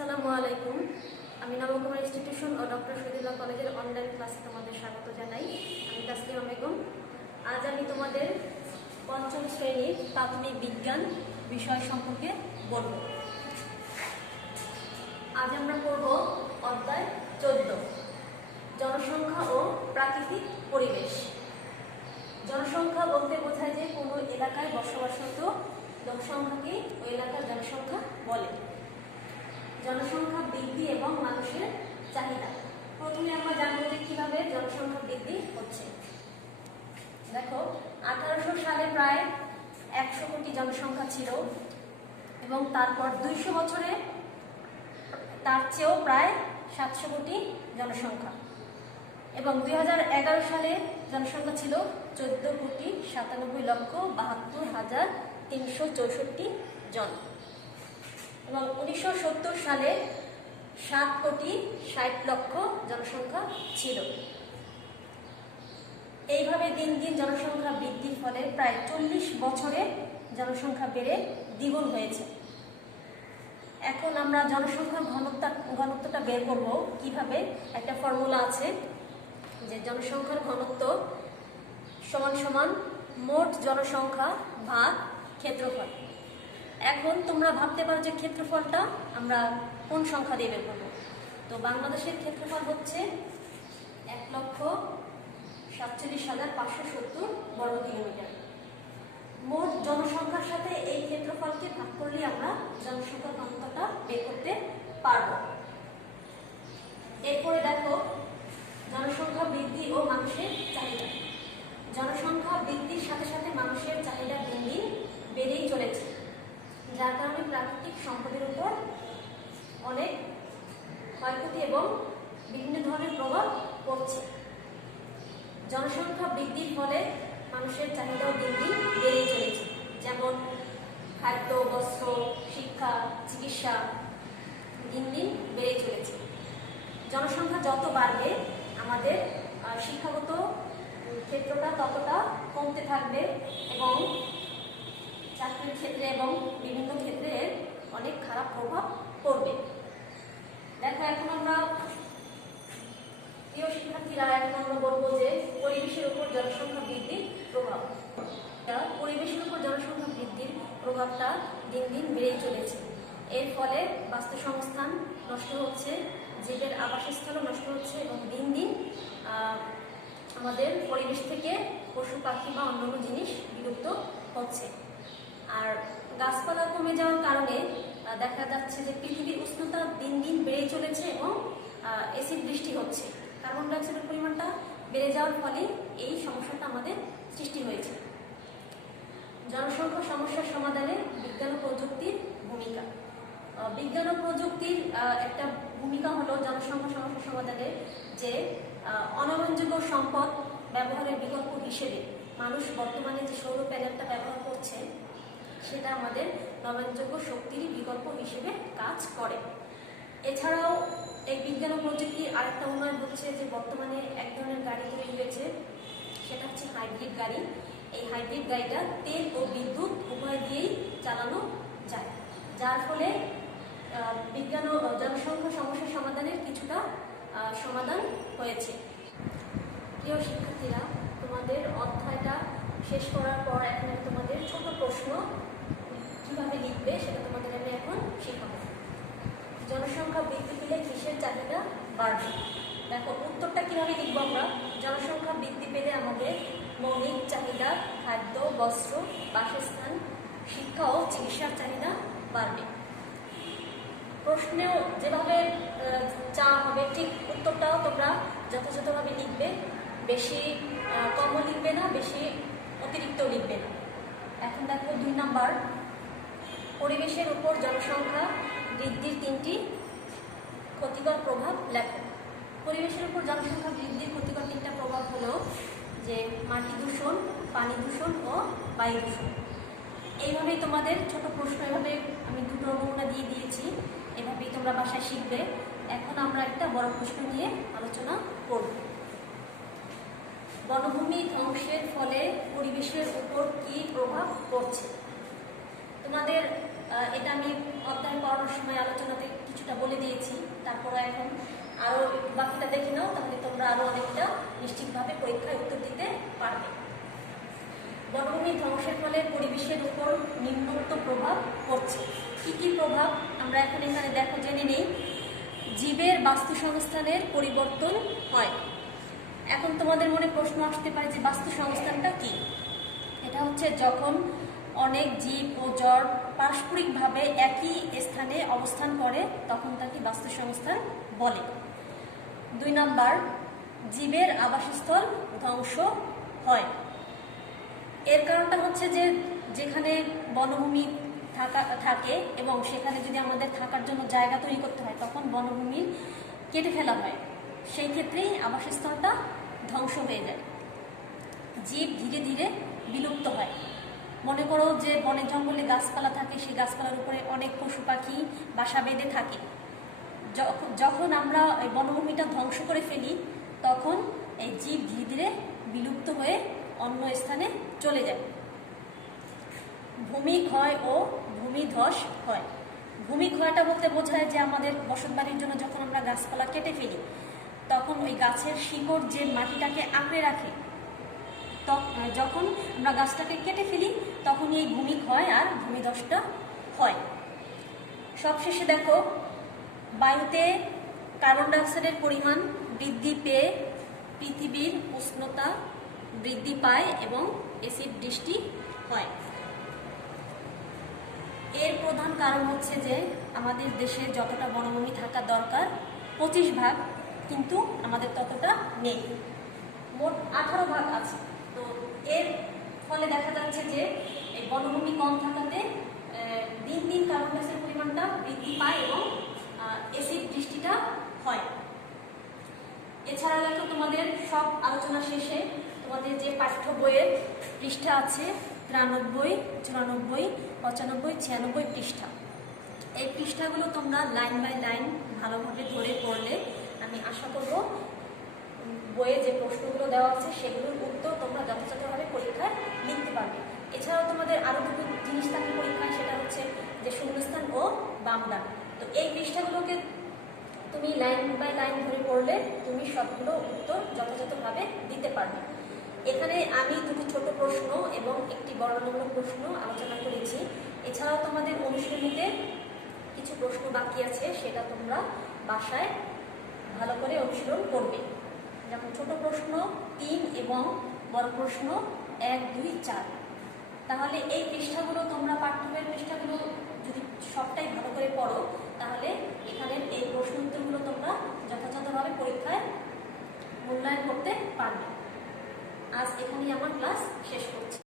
আসসালামু আলাইকুম। আমি নবকুমার ইনস্টিটিউশন ও ডক্টর শহীদুল্লাহ কলেজের অনলাইন ক্লাসে তোমাদের স্বাগত জানাই। আমি তাসলিমা বেগম। আজ আমি তোমাদের পঞ্চম শ্রেণির প্রাথমিক বিজ্ঞান বিষয় সম্পর্কে বলব। আজ আমরা পড়ব অধ্যায় চোদ্দ। জনসংখ্যা ও প্রাকৃতিক পরিবেশ। জনসংখ্যা বলতে বোঝায় যে কোনো এলাকায় বসবাসরত জনসংখ্যাকে ওই এলাকার জনসংখ্যা বলে। জনসংখ্যা বৃদ্ধি এবং মানুষের চাহিদা। প্রথমে আমরা জানব যে কীভাবে জনসংখ্যা বৃদ্ধি হচ্ছে। দেখো, আঠারোশো সালে প্রায় একশো কোটি জনসংখ্যা ছিল এবং তারপর দুইশো বছরে তার চেয়েও প্রায় সাতশো কোটি জনসংখ্যা। এবং দুই হাজার এগারো সালে জনসংখ্যা ছিল চোদ্দ কোটি সাতানব্বই লক্ষ বাহাত্তর হাজার তিনশো চৌষট্টি জন। এবং উনিশশো সত্তর সালে সাত কোটি ষাট লক্ষ জনসংখ্যা ছিল। এইভাবে দিন দিন জনসংখ্যা বৃদ্ধির ফলে প্রায় চল্লিশ বছরে জনসংখ্যা বেড়ে দ্বিগুণ হয়েছে। এখন আমরা জনসংখ্যার ঘনত্ব, ঘনত্বটা বের করব কীভাবে? একটা ফর্মুলা আছে যে জনসংখ্যার ঘনত্ব সমান সমান মোট জনসংখ্যা ভাগ ক্ষেত্রফল। এখন তোমরা ভাবতে পারো যে ক্ষেত্রফলটা আমরা কোন সংখ্যা দিয়ে বের করব। তো বাংলাদেশের ক্ষেত্রফল হচ্ছে এক লক্ষ সাতচল্লিশ হাজার পাঁচশো সত্তর বর্গ কিলোমিটার। মোট জনসংখ্যার সাথে এই ক্ষেত্রফলকে ভাগ করলে আমরা জনসংখ্যার ঘনত্বটা বের করতে পারব এরপরে দেখো জনসংখ্যা বৃদ্ধি ও মানুষের চাহিদা জনসংখ্যা বৃদ্ধির সাথে সাথে মানুষের চাহিদা দিন দিন বেড়েই চলেছে যার কারণে প্রাকৃতিক সম্পদের উপর অনেক ক্ষয়ক্ষতি এবং বিভিন্ন ধরনের প্রভাব পড়ছে। জনসংখ্যা বৃদ্ধির ফলে মানুষের চাহিদাও দিন দিন বেড়েই চলেছে। যেমন খাদ্য, বস্ত্র, শিক্ষা, চিকিৎসা দিন দিন বেড়েই চলেছে। জনসংখ্যা যত বাড়বে, আমাদের শিক্ষাগত ক্ষেত্রটা ততটা কমতে থাকবে এবং চাকরির ক্ষেত্রে এবং বিভিন্ন ক্ষেত্রে অনেক খারাপ প্রভাব পড়বে। দেখো, এখন আমরা প্রিয় শিক্ষার্থীরা এখন আমরা বলব যে পরিবেশের উপর জনসংখ্যা বৃদ্ধির প্রভাব। পরিবেশের উপর জনসংখ্যা বৃদ্ধির প্রভাবটা দিন দিন বেড়েই চলেছে। এর ফলে বাস্তুসংস্থান নষ্ট হচ্ছে, জীবের আবাসস্থলও নষ্ট হচ্ছে এবং দিন দিন আমাদের পরিবেশ থেকে পশু, পাখি বা অন্যান্য জিনিস বিলুপ্ত হচ্ছে। আর গাছপালা কমে যাওয়ার কারণে দেখা যাচ্ছে যে পৃথিবীর উষ্ণতা দিন দিন বেড়ে চলেছে এবং এসিড বৃষ্টি হচ্ছে। কার্বন ডাইঅক্সাইডের পরিমাণটা বেড়ে যাওয়ার ফলে এই সমস্যাটা আমাদের সৃষ্টি হয়েছে। জনসংখ্যা সমস্যার সমাধানে বিজ্ঞান ও প্রযুক্তির ভূমিকা। বিজ্ঞান ও প্রযুক্তির একটা ভূমিকা হলো জনসংখ্যা সমস্যা সমাধানে যে আহ, অনমনযোগ্য সম্পদ ব্যবহারের বিকল্প হিসেবে মানুষ বর্তমানে যে সৌর প্যানেলটা ব্যবহার করছে সেটা আমাদের নবায়নযোগ্য শক্তির বিকল্প হিসেবে কাজ করে। এছাড়াও এই বিজ্ঞান ও প্রযুক্তির আরেকটা উন্নয়ন হচ্ছে যে বর্তমানে এক ধরনের গাড়ি তৈরি হয়েছে, সেটা হচ্ছে হাইব্রিড গাড়ি। এই হাইব্রিড গাড়িটা তেল ও বিদ্যুৎ উভয় দিয়েই চালানো যায়, যার ফলে বিজ্ঞান ও জনসংখ্যা সমস্যার সমাধানের কিছুটা সমাধান হয়েছে। প্রিয় শিক্ষার্থীরা, তোমাদের অধ্যায়টা শেষ করার পর এখন তোমাদের ছোট প্রশ্ন কীভাবে লিখবে সেটা তোমাদের আমি এখন শেখাবো। জনসংখ্যা বৃদ্ধি পেলে কিসের চাহিদা বাড়বে? দেখো, উত্তরটা কীভাবে লিখব আমরা? জনসংখ্যা বৃদ্ধি পেলে আমাদের মৌলিক চাহিদা, খাদ্য, বস্ত্র, বাসস্থান, শিক্ষা ও চিকিৎসার চাহিদা বাড়বে। প্রশ্নেও যেভাবে চা হবে ঠিক উত্তরটাও তোমরা যথাযথভাবে লিখবে। বেশি কমও লিখবে না, বেশি অতিরিক্ত লিখবে না। এখন দেখো দুই নাম্বার। পরিবেশের উপর জনসংখ্যা বৃদ্ধির তিনটি ক্ষতিকর প্রভাব লেখো। পরিবেশের উপর জনসংখ্যা বৃদ্ধির ক্ষতিকর তিনটা প্রভাব হলো যে মাটি দূষণ, পানি দূষণ ও বায়ু দূষণ। এইভাবেই তোমাদের ছোট প্রশ্ন, এভাবে আমি দুটো নমুনা দিয়ে দিয়েছি, এভাবেই তোমরা বাসায় শিখবে। এখন আমরা একটা বড় প্রশ্ন নিয়ে আলোচনা করব। বনভূমি ধ্বংসের ফলে পরিবেশের উপর কি প্রভাব পড়ছে? তোমাদের এটা আমি অধ্যায় পড়ানোর সময় আলোচনাতে কিছুটা বলে দিয়েছি। তারপরে এখন আরও বাকিটা দেখে নাও, তাহলে তোমরা আরও অনেকটা নিশ্চিতভাবে পরীক্ষায় উত্তর দিতে পারবে। বনভূমি ধ্বংসের ফলে পরিবেশের উপর নিম্নোক্ত প্রভাব পড়ছে। কি কি প্রভাব? আমরা এখন এখানে দেখো, জেনে নেই। জীবের বাস্তু সংস্থানের পরিবর্তন হয়। এখন তোমাদের মনে প্রশ্ন আসতে পারে যে বাস্তু সংস্থানটা কি? এটা হচ্ছে যখন অনেক জীব ও জড় পারস্পরিকভাবে একই স্থানে অবস্থান করে, তখন তাকে বাস্তু সংস্থান বলে। দুই নাম্বার, জীবের আবাসস্থল ধ্বংস হয়। এর কারণটা হচ্ছে যে, যেখানে বনভূমি থাকা, থাকে এবং সেখানে যদি আমাদের থাকার জন্য জায়গা তৈরি করতে হয়, তখন বনভূমি কেটে ফেলা হয়। সেই ক্ষেত্রেই আবাসস্থলটা ধ্বংস হয়ে যায়। জীব ধীরে ধীরে বিলুপ্ত হয়। মনে করো যে বনে জঙ্গলে গাছপালা থাকে, সেই গাছপালার উপরে অনেক পশু পাখি, বাসা বেঁধে থাকে। যখন আমরা এই বনভূমিটা ধ্বংস করে ফেলি, তখন এই জীব ধীরে ধীরে বিলুপ্ত হয়ে অন্য স্থানে চলে যায়। ভূমি ক্ষয় ও ভূমিধস হয়। ভূমি ক্ষয়টা বলতে বোঝায় যে আমাদের বসতবাড়ির জন্য যখন আমরা গাছপালা কেটে ফেলি, তখন ওই গাছের শিকড় যে মাটিটাকে আঁকড়ে রাখে যখন আমরা গাছটাকে কেটে ফেলি, তখনই এই ভূমিক্ষয় আর ভূমিধসটা হয়। সবশেষে দেখো, বায়ুতে কার্বন ডাইঅক্সাইডের পরিমাণ বৃদ্ধি পেয়ে পৃথিবীর উষ্ণতা বৃদ্ধি পায় এবং এসিড বৃষ্টি হয়। এর প্রধান কারণ হচ্ছে যে, আমাদের দেশে যতটা বনভূমি থাকা দরকার, পঁচিশ ভাগ কিন্তু আমাদের ততটা নেই। মোট আঠারো ভাগ আছে। এর ফলে দেখা যাচ্ছে যে এই বনভূমি কম থাকাতে দিন দিন কার্বন ডাইঅক্সাইডের পরিমাণটা বৃদ্ধি পায় এবং এসিড বৃষ্টিটা হয়। এছাড়া দেখো তোমাদের সব আলোচনা শেষে তোমাদের যে পাঠ্য বইয়ের পৃষ্ঠা আছে, তিরানব্বই, চুরানব্বই, পঁচানব্বই, ছিয়ানব্বই পৃষ্ঠা। এই পৃষ্ঠাগুলো তোমরা লাইন বাই লাইন ভালোভাবে ধরে পড়লে আমি আশা করব বইয়ে যে প্রশ্নগুলো দেওয়া আছে সেগুলোর উত্তর তোমরা যথাযথভাবে পরীক্ষায় লিখতে পারবে। এছাড়াও তোমাদের আরও দুটো জিনিস থাকে পরীক্ষায়, সেটা হচ্ছে যে শূন্যস্থান ও বামদান তো এই পৃষ্ঠাগুলোকে তুমি লাইন বাই লাইন ধরে পড়লে তুমি সবগুলো উত্তর যথাযথভাবে দিতে পারবে। এখানে আমি দুটি ছোট প্রশ্ন এবং একটি বর্ণনামূলক প্রশ্ন আলোচনা করেছি। এছাড়াও তোমাদের অনুশীলনীতে কিছু প্রশ্ন বাকি আছে, সেটা তোমরা বাসায় ভালো করে অনুশীলন করবে। যেমন ছোট প্রশ্ন তিন এবং বড় প্রশ্ন, এক, দুই, চার। তাহলে এই পৃষ্ঠাগুলো, তোমরা পাঠ্যবইয়ের পৃষ্ঠাগুলো যদি সবটাই ভালো করে পড়ো, তাহলে এখানের এই প্রশ্ন উত্তরগুলো তোমরা যথাযথভাবে পরীক্ষায় মূল্যায়ন করতে পারবে। আজ এখানেই আমার ক্লাস শেষ করছি।